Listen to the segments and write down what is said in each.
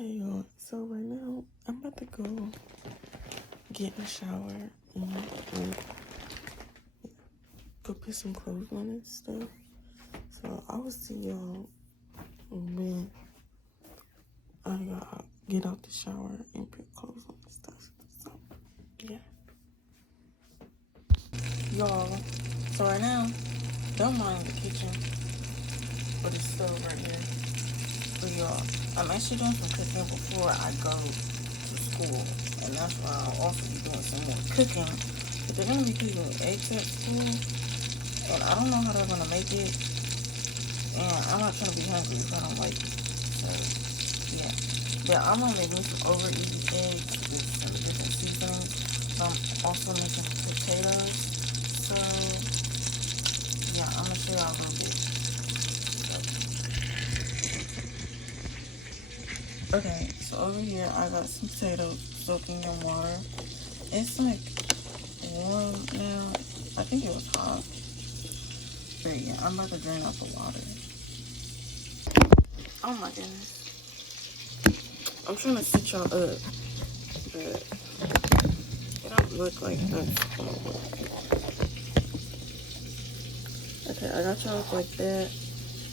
Hey y'all, so right now I'm about to go get in the shower and go put some clothes on and stuff. So I will see y'all when I get out the shower and put clothes on and stuff. So yeah. Y'all, so right now, don't mind the kitchen or the stove right here. But y'all, I'm actually doing some cooking before I go to school. And that's why I'll also be doing some more cooking. But they're going to be cooking eggs at school. And I don't know how they're going to make it. And I'm not trying to be hungry if I don't like it. So, yeah. But I'm going to make me some over easy eggs with some different seasonings. I'm also making potatoes. So, yeah, I'm going to show y'all a little bit. Okay, so over here I got some potatoes soaking in water. It's like warm now. I think it was hot. But yeah, I'm about to drain out the water. Oh my goodness. I'm trying to sit y'all up, but it don't look like that's gonna work. Okay, I got y'all up like that.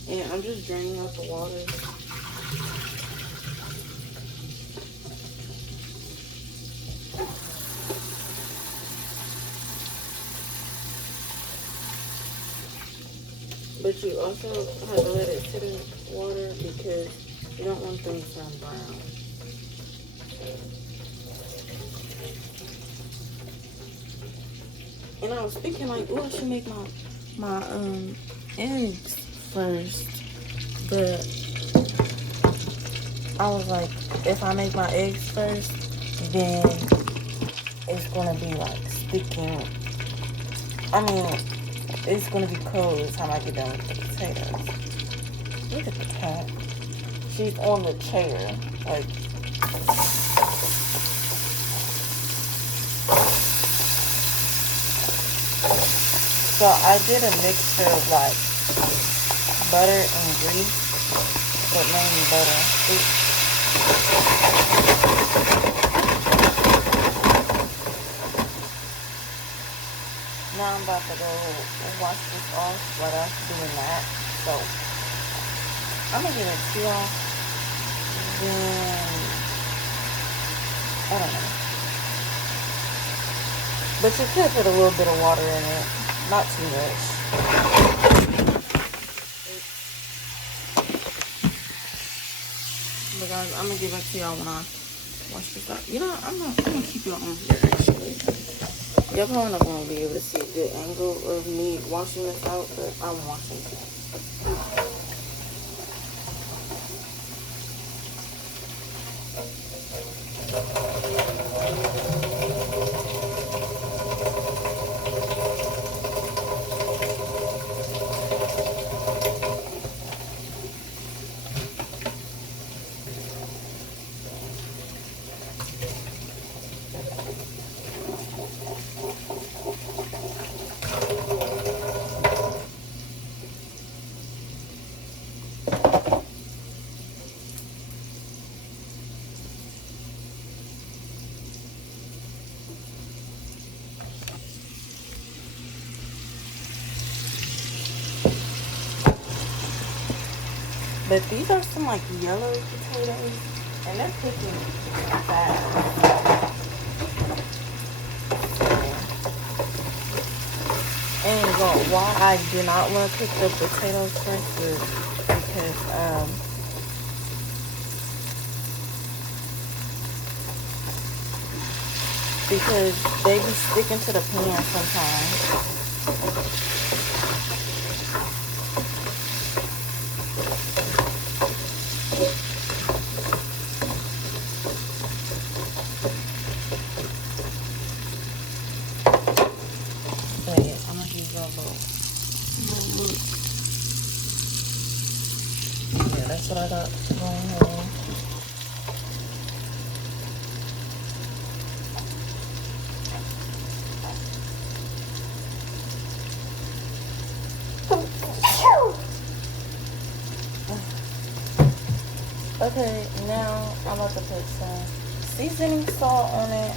And I'm just draining out the water. But you also have to let it sit in water because you don't want things to turn brown. And I was thinking like, oh, I should make my eggs first. But I was like, if I make my eggs first, then it's gonna be like sticking. I mean, it's gonna be cold by the time I get done with the potatoes. Look at the cat. She's on the chair. Like, so I did a mixture of like butter and grease, but mainly butter. Now I'm about to go wash this off while I'm doing that. So I'm gonna give it to y'all. Then I don't know. But you could put a little bit of water in it, not too much. But guys, I'm gonna get back to y'all when I wash this out. You know, I'm gonna keep y'all on here actually. Y'all probably not gonna be able to see a good angle of me washing this out, but I'm washing it. But these are some like yellow potatoes, and they're cooking fast. And why I did not want to cook the potatoes first is because they be sticking to the pan sometimes. That's what I got going on. Okay, now I'm about to put some seasoning salt on it,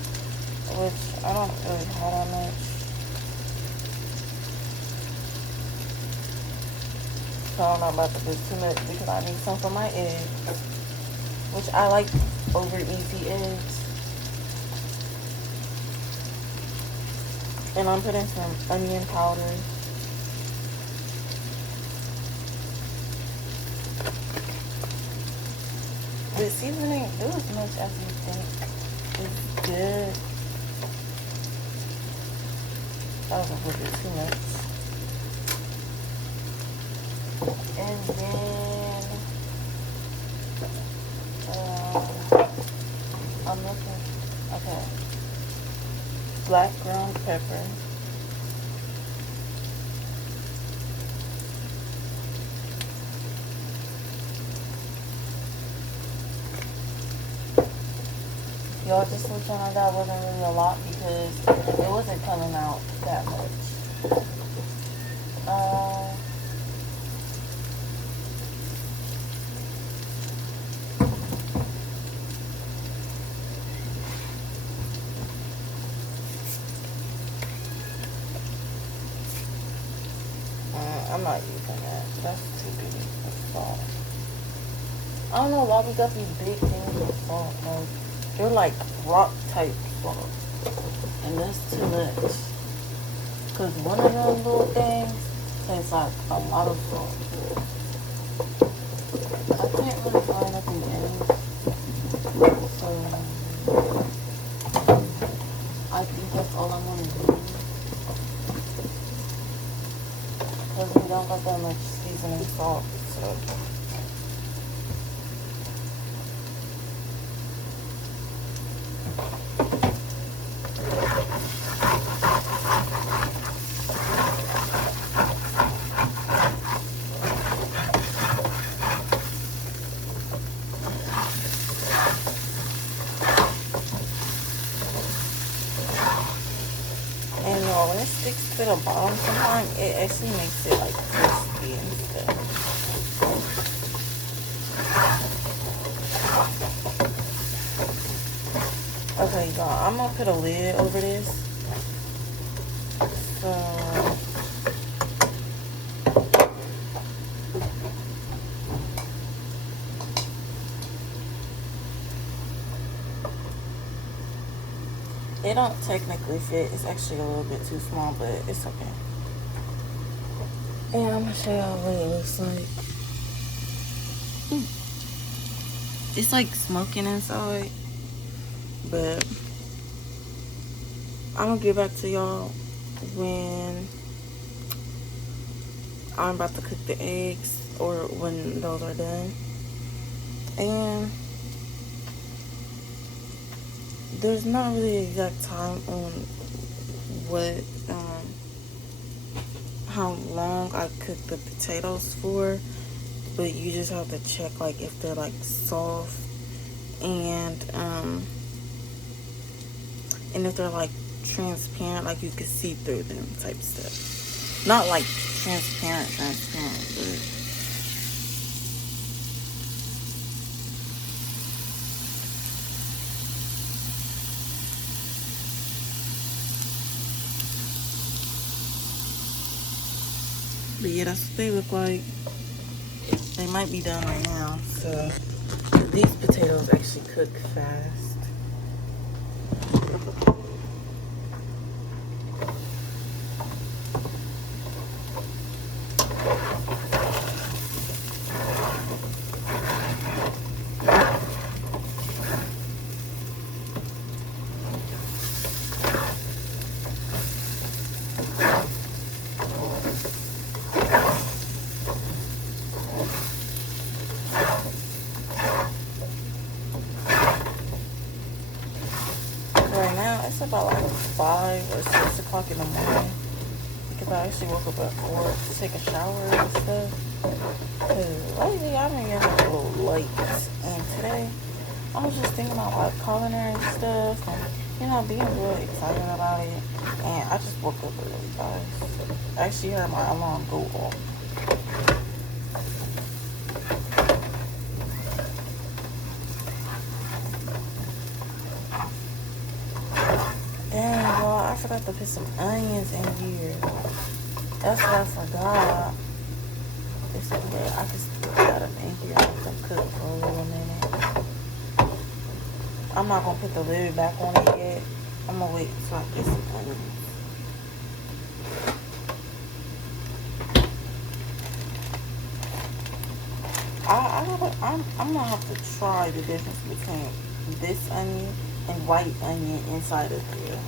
which I don't really have that much. So I'm not about to put too much because I need some for my eggs, which I like over easy eggs. And I'm putting some onion powder. The seasoning, do as much as you think is good. That was a little bit too much. And then I'm looking. Okay, black ground pepper. Y'all, just looking at that wasn't really a lot because it wasn't coming out that much. I'm not using that. That's too big of salt. I don't know why we got these big things of salt. Like, they're like rock type salt. And that's too much. Because one of them little things tastes like a lot of salt. I can't really find nothing else. So, I think that's all I'm going to do. Because we don't got that much seasoning salt. So. And y'all, when it sticks to the bottom sometimes, it actually makes it like crispy and stuff. Okay, y'all, I'm gonna put a lid over this. So, it don't technically fit. It's actually a little bit too small, but it's okay. And I'm gonna show y'all what it looks like. It's like smoking inside, but I'm gonna get back to y'all when I'm about to cook the eggs or when those are done. And there's not really an exact time on what how long I cook the potatoes for, but you just have to check like if they're like soft and if they're like transparent, like you can see through them type stuff. Not like transparent, but yeah, that's what they look like. They might be done right now. So these potatoes actually cook fast. Right now, it's about like 5 or 6 o'clock in the morning because I actually woke up at 4 to take a shower and stuff. Because lately I've been getting a little late. And today, I was just thinking about like calling her and stuff and, being really excited about it. And I just woke up early, guys. I actually heard my alarm go off. forgot to put some onions in here. That's what I forgot. It's okay. I can still put them in here and let them cook for a little minute. I'm not gonna put the lid back on it yet. I'm gonna wait until I get some onions. I'm gonna have to try the difference between this onion and white onion inside of here.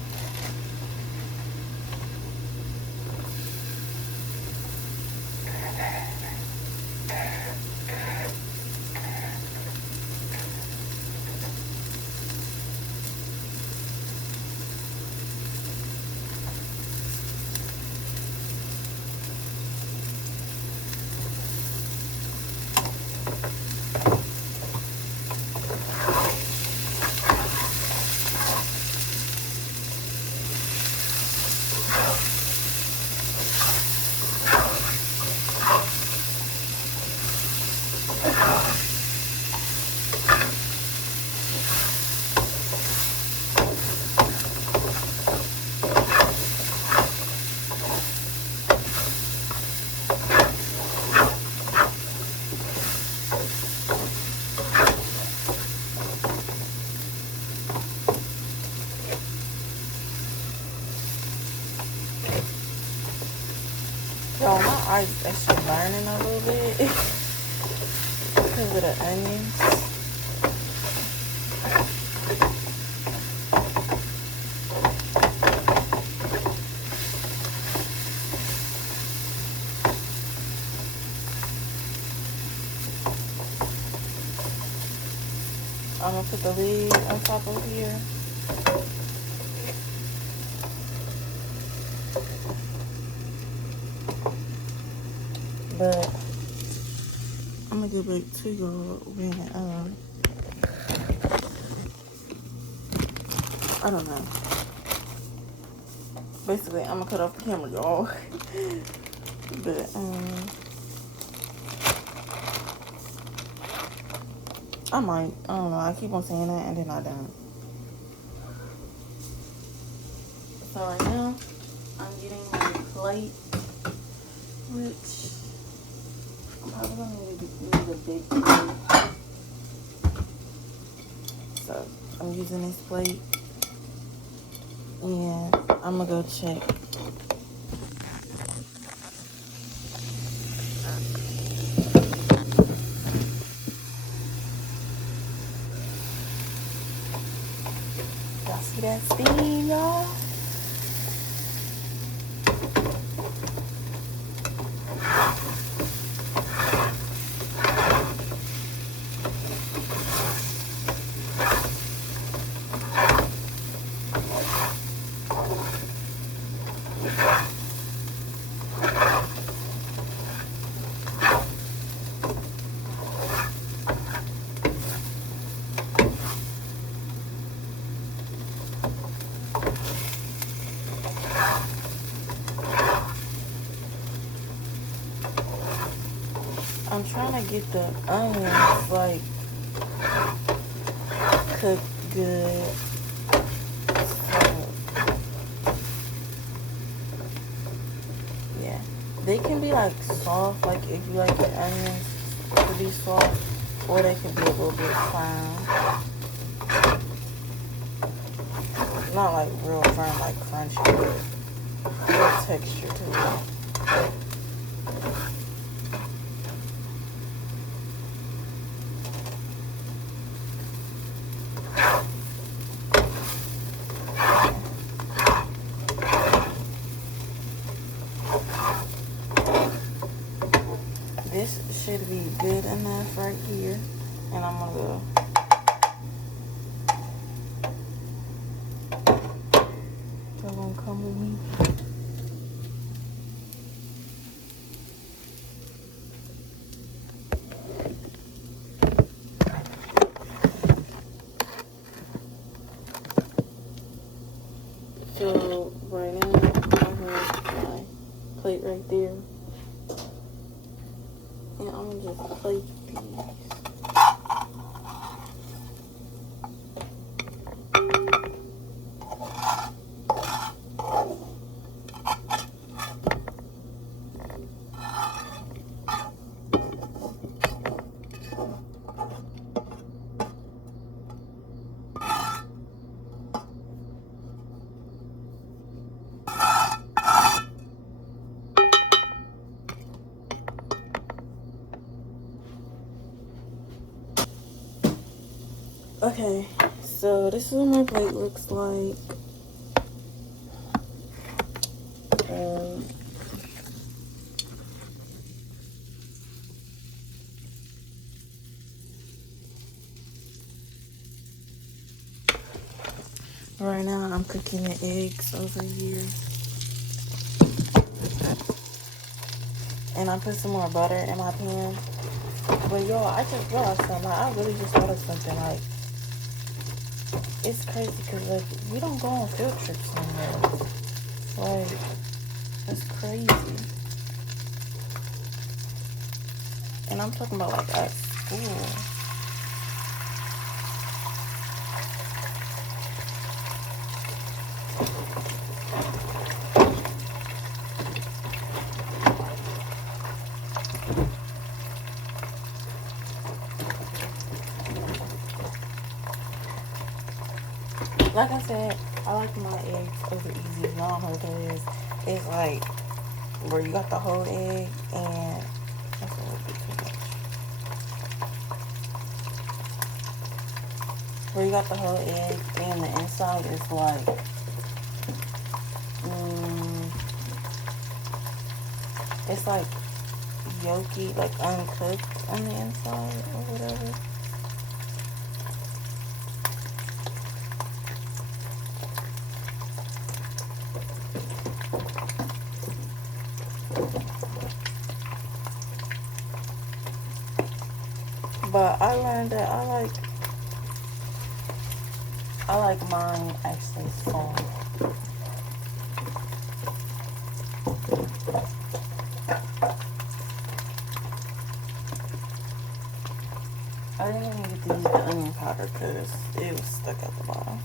Yo, my eyes actually burning a little bit because of the onions. I'm gonna put the lid on top of here. But I'm gonna get back to y'all when I don't know. Basically, I'm gonna cut off the camera, y'all. But I might. I don't know. I keep on saying that and then I don't. So right now, I'm getting my plate, which I'm probably gonna need a big plate. So I'm using this plate, and I'm gonna go check. Y'all see that steam, y'all? I'm trying to get the onions like cooked good. So yeah, they can be like soft, like if you like your onions to be soft, or they can be a little bit firm. Not like real firm, like crunchy, but real texture to it. This should be good enough right here, and I'm gonna go. Y'all gonna come with me? So right now, I have my plate right there. And I'm gonna just plate these. Okay, so this is what my plate looks like. Um, right now I'm cooking the eggs over here. And I put some more butter in my pan. But y'all, I just realized something. Like, I really just thought of something. Like, it's crazy because, like, we don't go on field trips anymore. Like, it's crazy. And I'm talking about, like, at school. Like I said, I like my eggs over easy. Y'all know what that is. It's like where you got the whole egg and that's a little bit too much. Where you got the whole egg and the inside is like it's like yolky, like uncooked on the inside or whatever. But I learned that I like mine actually soft. I didn't even get to use the onion powder because it was stuck at the bottom.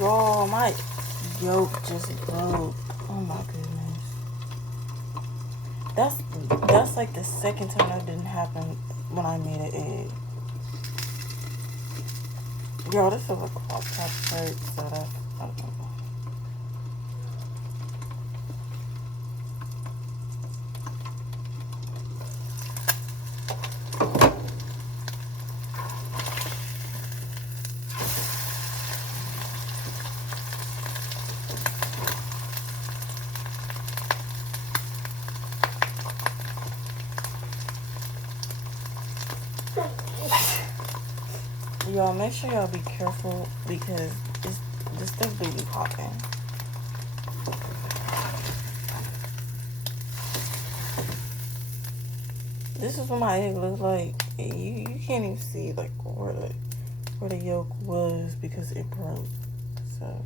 Y'all, my yolk just broke. Oh my goodness. That's like the second time that didn't happen when I made an egg. Yo, this is a crop top shirt, so that's I don't know. Y'all make sure y'all be careful because this stuff do be popping. This is what my egg looks like. You can't even see like where the yolk was because it broke. So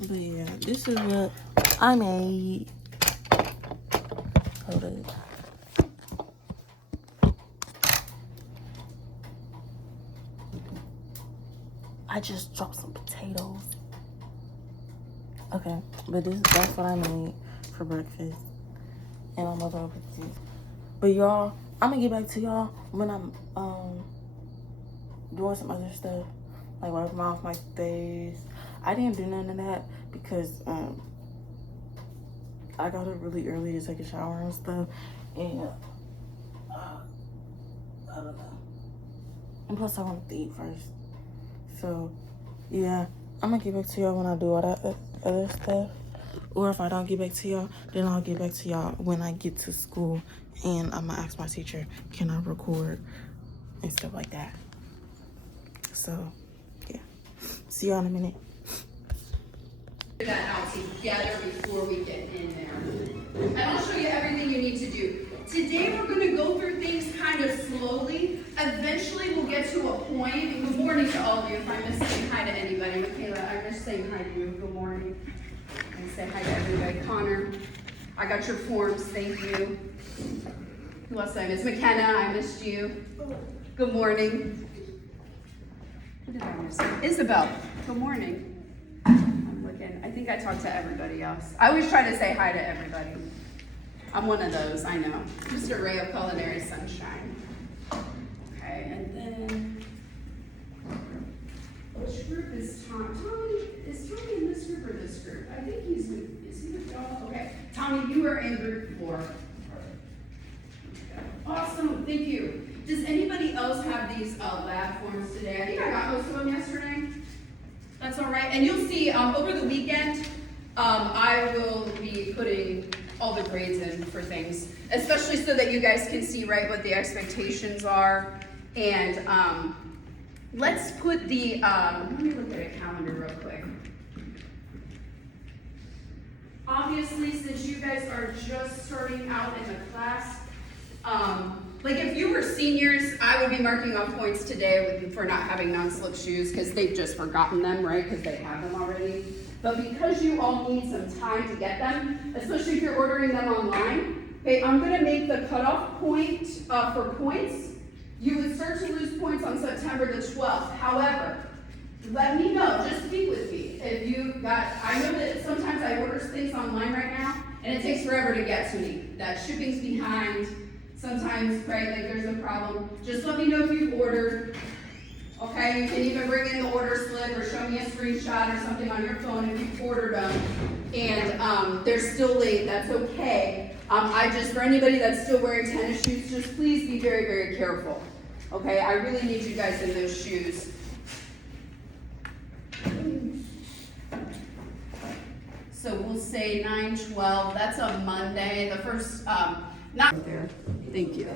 but yeah, this is what I made. Hold it. I just dropped some potatoes. Okay, but that's what I made for breakfast. And I'm about to open this. But y'all, I'm gonna get back to y'all when I'm doing some other stuff. Like wiping off my face. I didn't do none of that because I got up really early to take a shower and stuff. And I don't know. And plus I wanted to eat first. So yeah, I'm gonna get back to y'all when I do all that other stuff. Or if I don't get back to y'all, then I'll get back to y'all when I get to school. And I'm gonna ask my teacher, can I record and stuff like that. So yeah, see y'all in a minute. that out together before we get in there. And I'll show you everything you need to do. Today we're going to go through things kind of slowly. Eventually we'll get to a point. Good morning to all of you. If I miss saying hi to anybody, Michaela, I miss saying hi to you. Good morning. And say hi to everybody. Connor, I got your forms. Thank you. Who else did I miss? McKenna, I missed you. Good morning. Who did I miss? Isabel, good morning. I'm looking. I think I talked to everybody else. I always try to say hi to everybody. I'm one of those, I know. Just a ray of culinary sunshine. Okay, and then, which group is Tom? Is Tommy in this group or this group? I think is he with y'all? Okay, Tommy, you are in group 4. Awesome, thank you. Does anybody else have these lab forms today? I think I got most of them yesterday. That's all right. And you'll see over the weekend, I will be putting all the grades in for things, especially so that you guys can see right what the expectations are. And let's put the, let me look at a calendar real quick. Obviously, since you guys are just starting out in the class, like if you were seniors, I would be marking off points today for not having non-slip shoes because they've just forgotten them, right? Because they have them already. But because you all need some time to get them, especially if you're ordering them online, okay, I'm gonna make the cutoff point for points. You would start to lose points on September the 12th. However, let me know, just speak with me. If you got, I know that sometimes I order things online right now and it takes forever to get to me. That shipping's behind. Sometimes, right, like there's a problem. Just let me know if you've ordered. Okay, you can even bring in the order slip or show me a screenshot or something on your phone if you've ordered them. And they're still late, that's okay. For anybody that's still wearing tennis shoes, just please be very, very careful. Okay, I really need you guys in those shoes. So we'll say 9/12, that's a Monday. The first, not there, thank you.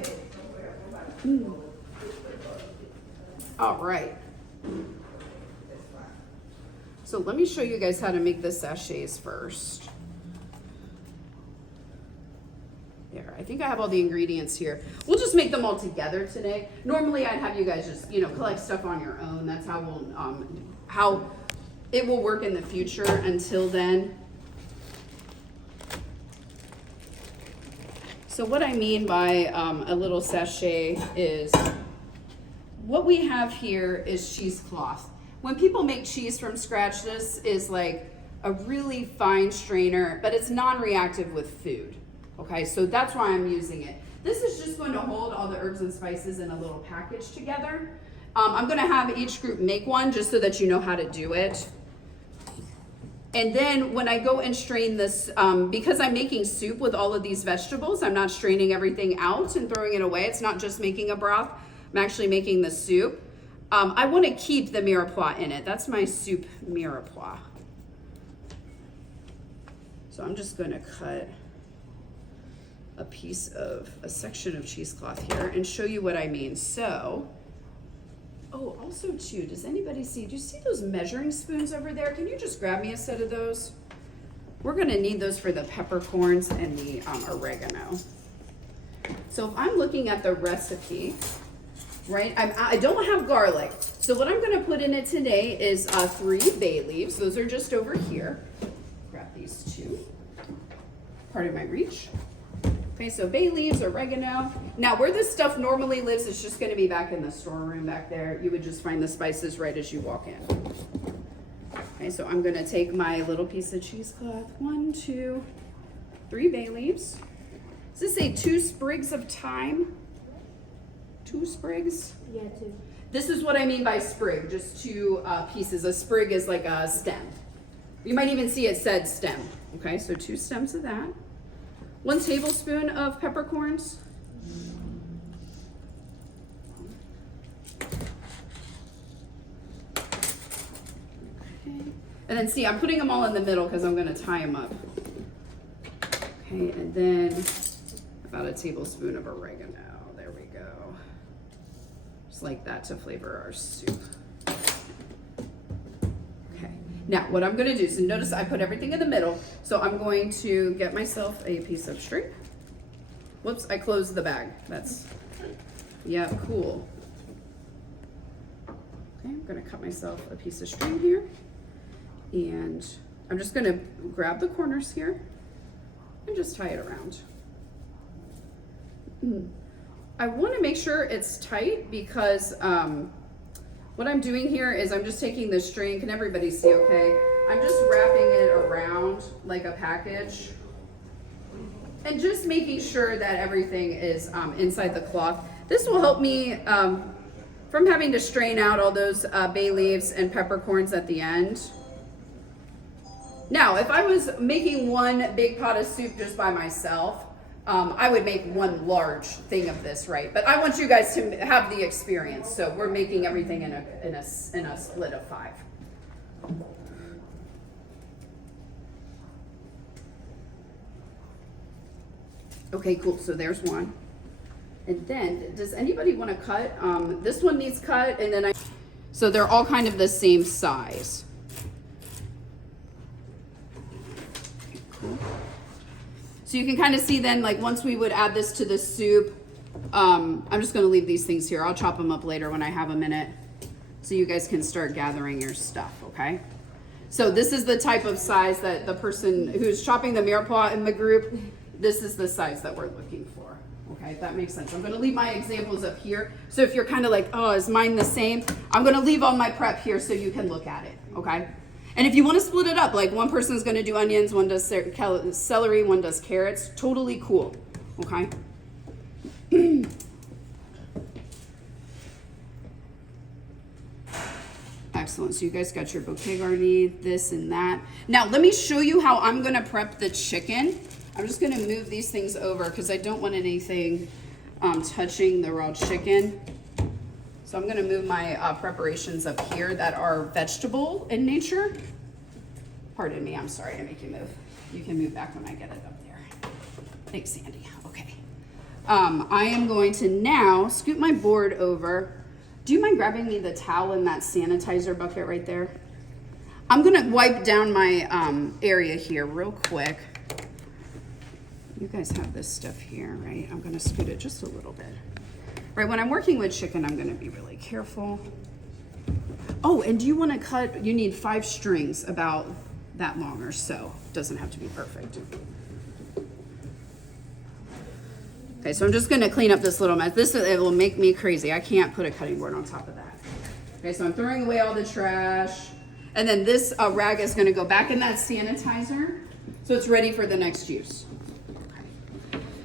All right. So let me show you guys how to make the sachets first. There, I think I have all the ingredients here. We'll just make them all together today. Normally I'd have you guys just, collect stuff on your own. That's how it will work in the future. Until then. So what I mean by a little sachet is, what we have here is cheesecloth. When people make cheese from scratch, this is like a really fine strainer, but it's non-reactive with food. Okay, so that's why I'm using it. This is just going to hold all the herbs and spices in a little package together. I'm going to have each group make one just so that you know how to do it. And then when I go and strain this, because I'm making soup with all of these vegetables, I'm not straining everything out and throwing it away. It's not just making a broth. I'm actually making the soup. I want to keep the mirepoix in it. That's my soup mirepoix. So I'm just going to cut a section of cheesecloth here and show you what I mean. So, oh, also too, do you see those measuring spoons over there? Can you just grab me a set of those? We're gonna need those for the peppercorns and the oregano. So if I'm looking at the recipe, right, I don't have garlic. So what I'm gonna put in it today is 3 bay leaves. Those are just over here. Grab these 2. Part of my reach. Okay, so bay leaves, oregano. Now where this stuff normally lives, it's just gonna be back in the storeroom back there. You would just find the spices right as you walk in. Okay, so I'm gonna take my little piece of cheesecloth. 1, 2, 3 bay leaves. Does this say 2 sprigs of thyme? 2 sprigs? Yeah, 2. This is what I mean by sprig, just 2 pieces. A sprig is like a stem. You might even see it said stem. Okay, so 2 stems of that. 1 tablespoon of peppercorns. Okay. And then see, I'm putting them all in the middle because I'm going to tie them up. Okay, and then about a tablespoon of oregano. There we go. Just like that to flavor our soup. Okay. Now, what I'm gonna do, so notice I put everything in the middle, so I'm going to get myself a piece of string. Whoops, I closed the bag. That's, yeah, cool. Okay, I'm gonna cut myself a piece of string here. And I'm just gonna grab the corners here and just tie it around. I wanna make sure it's tight because what I'm doing here is I'm just taking the string, can everybody see okay? I'm just wrapping it around like a package and just making sure that everything is inside the cloth. This will help me from having to strain out all those bay leaves and peppercorns at the end. Now, if I was making one big pot of soup just by myself, I would make one large thing of this, right? But I want you guys to have the experience. So we're making everything in a split of 5. Okay, cool. So there's one. And then, does anybody want to cut? This one needs cut, and then so they're all kind of the same size. Okay, cool. So you can kind of see then, like once we would add this to the soup, I'm just going to leave these things here. I'll chop them up later when I have a minute so you guys can start gathering your stuff, okay? So this is the type of size that the person who's chopping the mirepoix in the group, this is the size that we're looking for, okay? If that makes sense. I'm going to leave my examples up here. So if you're kind of like, oh, is mine the same? I'm going to leave all my prep here so you can look at it, okay? And if you want to split it up, like one person's going to do onions, one does celery, one does carrots, totally cool, okay? Excellent, so you guys got your bouquet garni, this and that. Now, let me show you how I'm going to prep the chicken. I'm just going to move these things over because I don't want anything touching the raw chicken. So I'm gonna move my preparations up here that are vegetable in nature. Pardon me, I'm sorry to make you move. You can move back when I get it up there. Thanks, Sandy, okay. I am going to now scoot my board over. Do you mind grabbing me the towel in that sanitizer bucket right there? I'm gonna wipe down my area here real quick. You guys have this stuff here, right? I'm gonna scoot it just a little bit. Right, when I'm working with chicken, I'm gonna be really careful. Oh, and do you wanna cut, you need 5 strings about that long or so. Doesn't have to be perfect. Okay, so I'm just gonna clean up this little mess. It will make me crazy. I can't put a cutting board on top of that. Okay, so I'm throwing away all the trash. And then this rag is gonna go back in that sanitizer, so it's ready for the next use.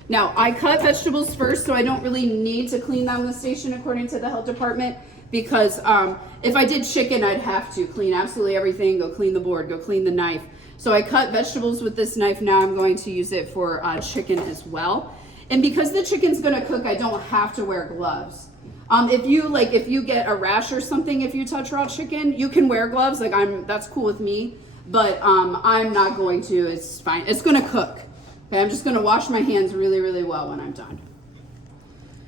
Now, I cut vegetables first, so I don't really need to clean down the station according to the health department, because if I did chicken, I'd have to clean absolutely everything, go clean the board, go clean the knife. So I cut vegetables with this knife. Now I'm going to use it for chicken as well. And because the chicken's gonna cook, I don't have to wear gloves. If you get a rash or something, if you touch raw chicken, you can wear gloves, that's cool with me, but I'm not going to, it's fine. It's gonna cook. Okay, I'm just gonna wash my hands really, really well when I'm done.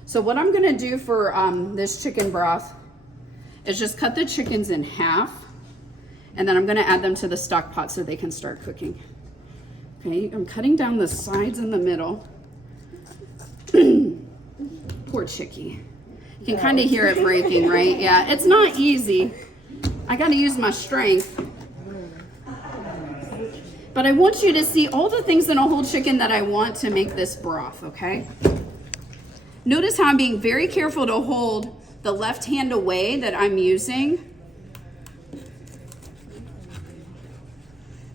So what I'm gonna do for this chicken broth is just cut the chickens in half, and then I'm gonna add them to the stock pot so they can start cooking. Okay, I'm cutting down the sides in the middle. Poor chickie. You can kind of hear it breaking, right? Yeah, it's not easy. I gotta use my strength. But I want you to see all the things in a whole chicken that I want to make this broth, okay? Notice how I'm being very careful to hold the left hand away that I'm using.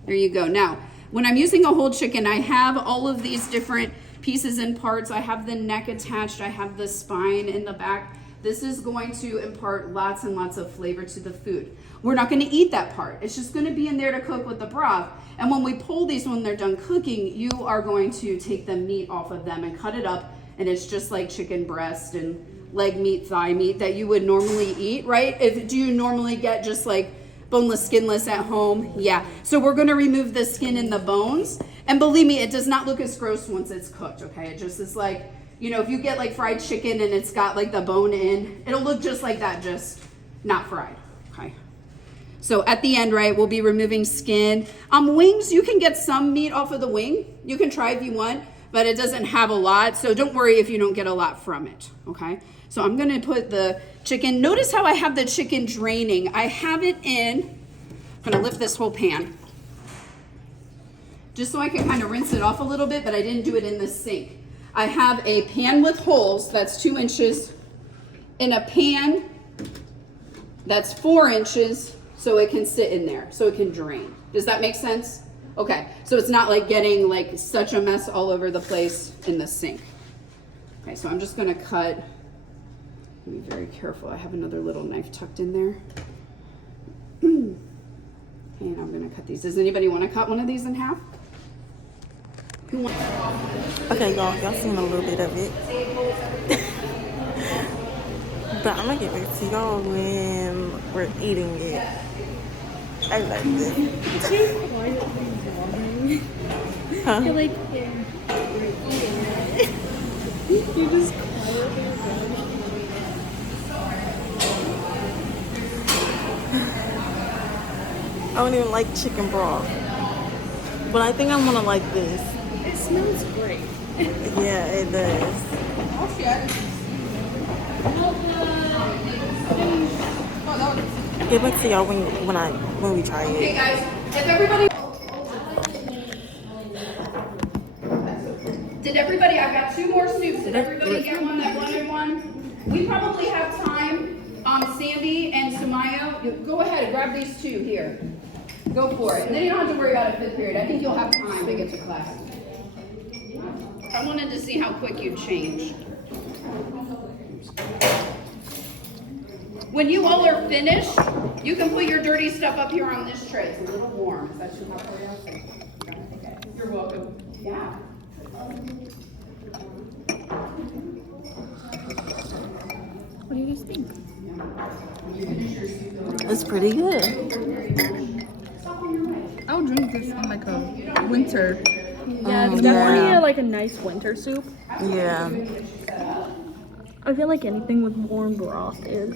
There you go. Now, when I'm using a whole chicken, I have all of these different pieces and parts. I have the neck attached. I have the spine in the back. This is going to impart lots and lots of flavor to the food. We're not going to eat that part. It's just going to be in there to cook with the broth. And when we pull these, when they're done cooking, you are going to take the meat off of them and cut it up. And it's just like chicken breast and leg meat, thigh meat that you would normally eat, right? Do you normally get just like boneless, skinless at home? Yeah. So we're going to remove the skin and the bones. And believe me, it does not look as gross once it's cooked, okay? It just is like, you know, if you get like fried chicken and it's got like the bone in, it'll look just like that, just not fried, okay? So at the end, right, we'll be removing skin. Wings, you can get some meat off of the wing. You can try if you want, but it doesn't have a lot. So don't worry if you don't get a lot from it, okay? So I'm gonna put the chicken. Notice how I have the chicken draining. I have it in, I'm gonna lift this whole pan, just so I can kind of rinse it off a little bit, but I didn't do it in the sink. I have a pan with holes that's 2 inches in a pan that's 4 inches, so it can sit in there, so it can drain. Does that make sense? Okay, so it's not like getting like such a mess all over the place in the sink. Okay, so I'm just gonna cut, be very careful. I have another little knife tucked in there. And I'm gonna cut these. Does anybody wanna cut one of these in half? Okay, y'all seen a little bit of it. But I'm gonna get back to y'all when we're eating it. I like this. Huh? I feel like when we're eating it, you just quietly run. I don't even like chicken broth. But I think I'm gonna like this. It smells great. Yeah, it does. Get back to y'all when we try Okay, it. guys, if everybody. Did everybody, I've got 2 more soups. Did everybody get one that wanted one? We probably have time. Sandy and Sumayo, go ahead and grab these 2 here. Go for it. And then you don't have to worry about a 5th period. I think you'll have time to get to class. I wanted to see how quick you'd change. When you all are finished, you can put your dirty stuff up here on this tray. It's a little warm. Is that too hot for you? Okay. You're welcome. Yeah. What do you guys think? It's pretty good. I'll drink this in like a winter. Yeah, it's definitely like a nice winter soup. Yeah. I feel like anything with warm broth is.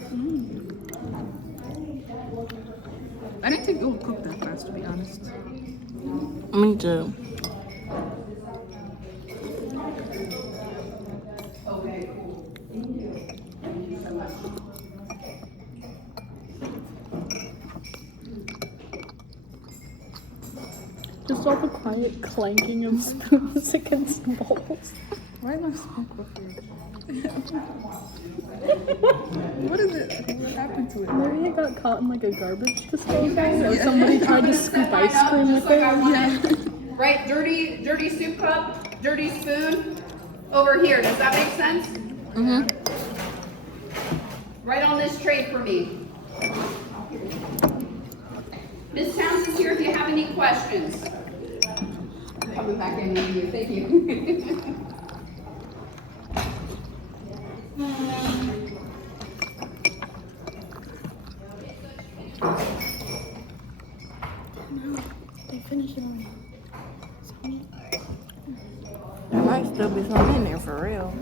I didn't think it would cook that fast, to be honest. Me too. Okay, cool. Thank you so much. Just all the quiet clanking of spoons against bowls. Why am I smoke here? What is it? What happened to it? Maybe it got caught in like a garbage disposal, or somebody tried to scoop ice cream with it. Yeah. Right, dirty soup cup, dirty spoon, over here. Does that make sense? Mm-hmm. Right on this tray for me. Miss Townsend's here if you have any questions. I'm coming back in with you. Thank you. They finished it already. There might still be some in there for real.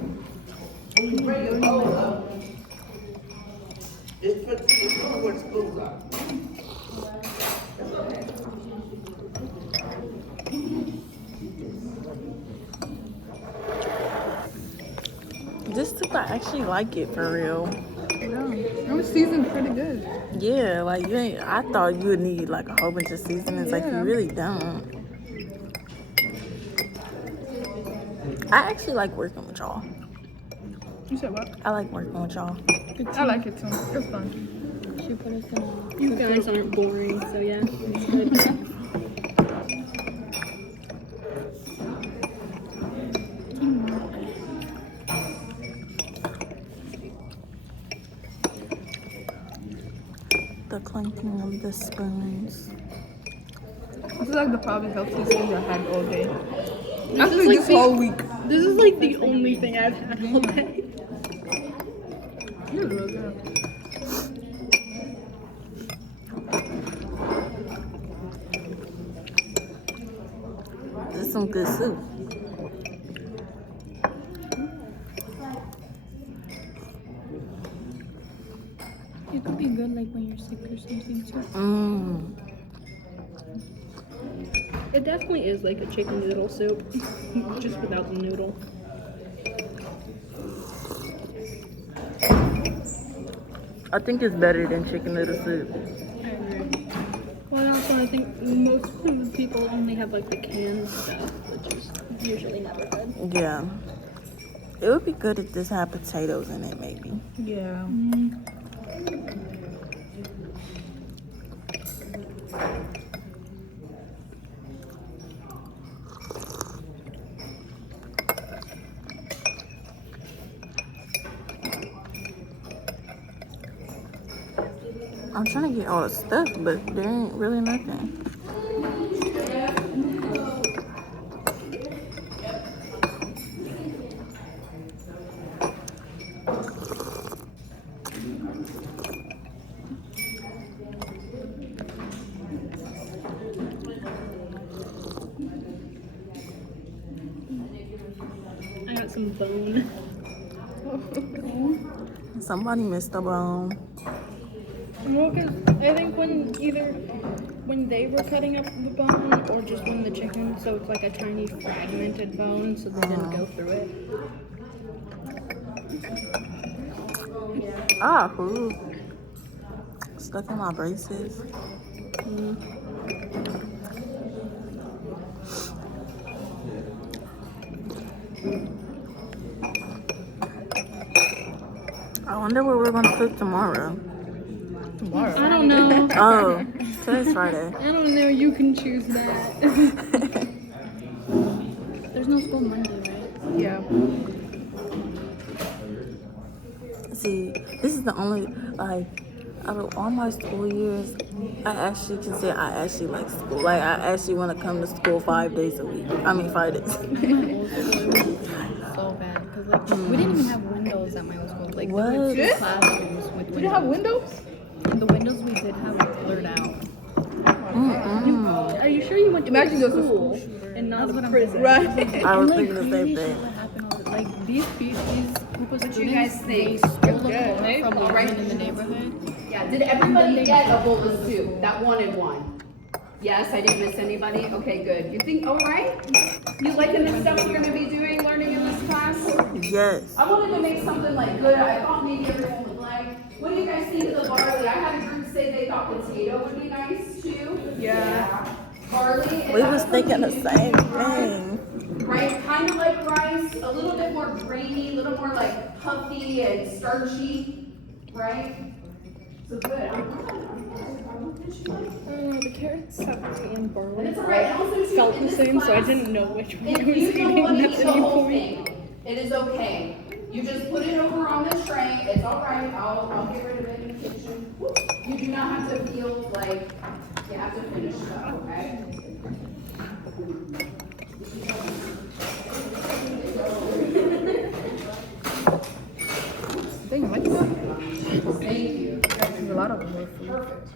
This soup, I actually like it for real. Yeah, it was seasoned pretty good. Yeah, like you ain't. I thought you would need like a whole bunch of seasonings. Like you Yeah. really don't. I actually like working with y'all. You said what? I like working with y'all. I like it too. It's fun. She put us in. You guys aren't boring, so yeah, it's good. The clanking of the spoons. This is like the probably healthiest thing I had all day. This Actually, is like this whole week. This is like the only thing I've had all day. It was really good. This is some good soup. It could be good. good, like when you're sick or something. So it definitely is like a chicken noodle soup, just without the noodle. I think it's better than chicken noodle soup. I agree. Well, also I think most people only have like the canned stuff, which is usually never good. Yeah. It would be good if this had potatoes in it, maybe. Yeah. I'm trying to get all the stuff, but there ain't really nothing. I got some bone. Somebody missed a bone. Well, 'cause I think when they were cutting up the bone, or just when the chicken, so it's like a tiny fragmented bone, so they didn't go through it. Ah, ooh. Stuck in my braces. I wonder what we're gonna cook tomorrow. I don't know. Oh, today's Friday. I don't know. You can choose that. There's no school Monday, right? Yeah. See, this is the only, like, out of all my school years, I actually can say I actually like school. Like, I actually want to come to school 5 days a week. I mean, 5 days. My old school was so bad because like we didn't even have windows at my old school. Like What? there were two Shit. classrooms with windows. Did you have windows? And the windows we did have were blurred out. Mm-mm. Are you sure you went to Imagine a this was school and not That's a what I'm prison? Right. I was And, thinking the same crazy thing. shit would happen all the- like these group of students, you guys think? they stole a Good. bowl from a Alright. woman in the neighborhood. Yeah, did everybody get a bowl of soup? That 1 and 1? Yes, I didn't miss anybody? Okay, good. You think, all right? You liking the stuff we're gonna be doing, learning in this class? Yes. I wanted to make something like good. I thought maybe everyone would like. What do you guys think of the barley? I had a group say they thought potato would be nice too. Yeah. Barley. and We that was thinking the something same rice, thing. Right? Kind of like rice, a little bit more grainy, a little more like puffy and starchy, right? So good. I don't know, the carrots and And barley it's alright. And also too, felt in the this same, so I class, didn't know which one I if was you don't eating want to at eat the any whole point. thing, it is okay. You just put it over on the tray. It's all right. I'll get rid of it in the kitchen. You do not have to feel like you have to finish stuff, okay? Dang, you like that? Thank you. There's a lot of them. Perfect.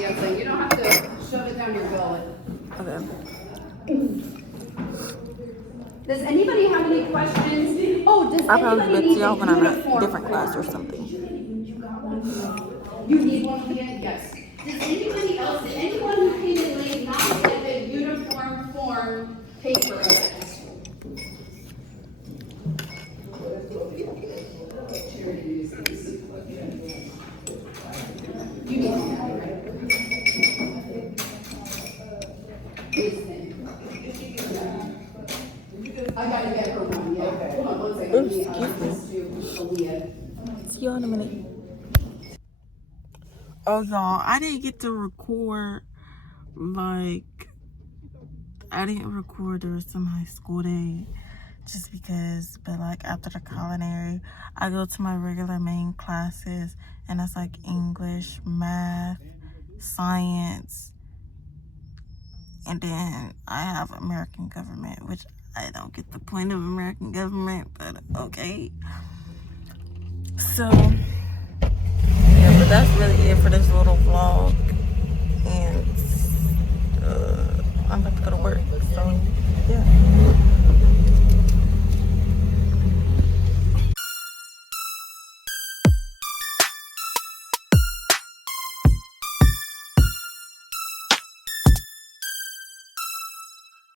Yeah, so you don't have to shove it down your gullet. Okay. Does anybody have any questions? Oh, does I'll probably anybody bet need y'all a when I'm at uniform different class or form? something. You need one, Leah? Yes. Does anybody else, did anyone who came in late not get the uniform form paper of it? You need one, right? I gotta get her one, yeah. Hold on one second. Oops, Let me, excuse to Aaliyah. See y'all in a minute. Oh, y'all, I didn't get to record, like, I didn't record the rest of my school day just because, but like after the culinary, I go to my regular main classes, and that's like English, math, science, and then I have American government, which I don't get the point of American government, but okay. So, yeah, but that's really it for this little vlog, and I'm about to go to work, so yeah.